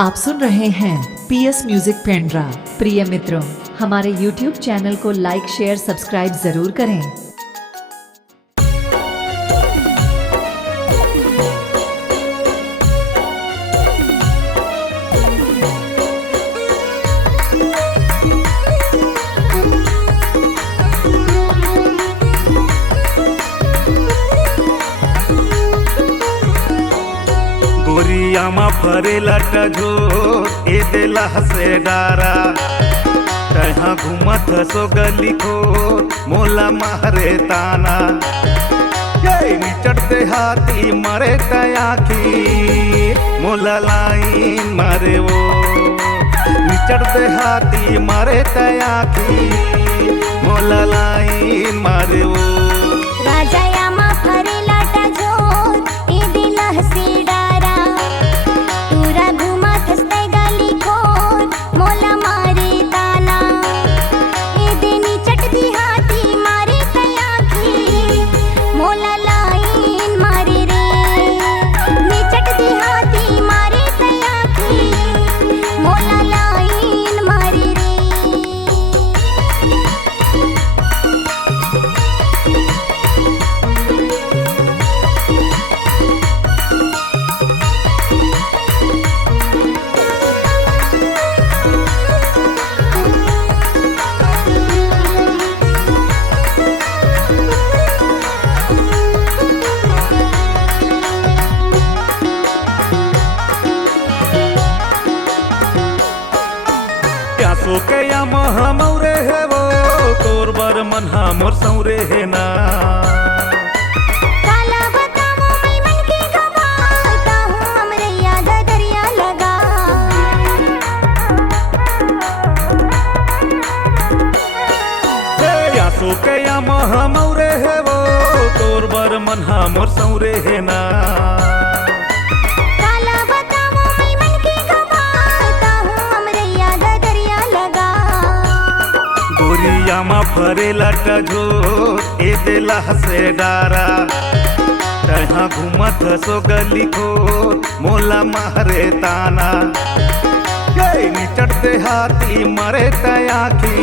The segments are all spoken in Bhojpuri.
आप सुन रहे हैं पीएस म्यूजिक पेंड्रा। प्रिय मित्रों, हमारे YouTube चैनल को लाइक शेयर सब्सक्राइब जरूर करें। गोरिया मा फरे लट झोर ए देला से डारा तहाँ घूमत सो गली खोर मोला मारे ताना ये निचटते हाथी मरे तयाखी मोला लाइन मारे वो निचटते हाथी मरे तयाखी मोला लाइन मारे वो राजा यामा फरे लाटा झोर ए दिला से डारा तूरा घुमा थस्ते गली खोर मोला मारे ताना ए देनी चटदी हाथी मारे तयाखी मोला लाइन मारे रे नी चटदी हाथी मारे तयाखी मोला लाइन मारे रे। सो के या मौरे है वो तोर बर मन मोर सौरे है ना काला बताओ मैं मन के गवाता हूँ हमरे याद दरिया लगा या सो के या मौरे है वो तोर बर मन मोर सौरे है ना काला बताओ मैं मन के गवाता हूँ हमरे याद दरिया लगा गोरिया मा फरे लट झोर ए देला से डारा तहाँ घूमत सो गली खोर मोला मारे ताना ये निचटते हाथी मरे तयाखी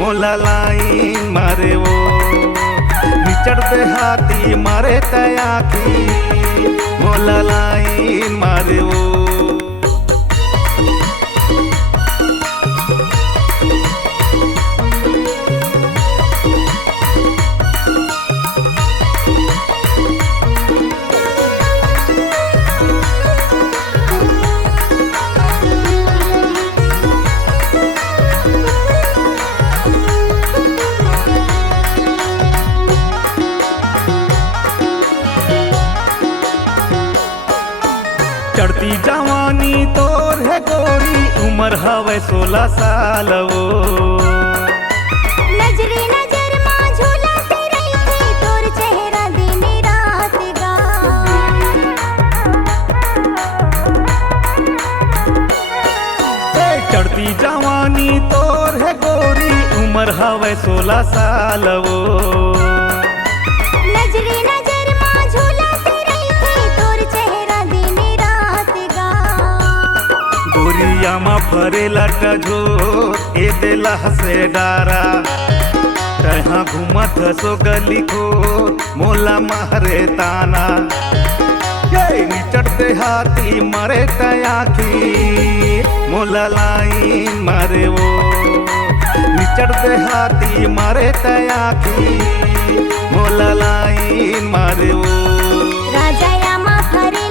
मोला लाइन मारे वो निचटते हाथी मरे तयाखी मोला लाइन मारे वो चढ़ती जवानी तोर है गोरी उम्र हवे 16 साल वो नजरे नजर माँ झूलाते रही थी तोर चेहरा दिन रात गा चढ़ती जवानी तोर है गोरी उम्र हवे 16 साल वो नजरे नजर माँ झूलाते रही थी तोर चेहरा दिन रात गा गोरिया मा फरे लट झोर ए देला से डारा तहाँ घूमत सो गली खोर मोला मारे ताना ये निचटते हाथी मरे तयाखी मोला लाइन मारे वो निचटते हाथी मरे तयाखी मोला लाइन मारे वो राजा यामा फरे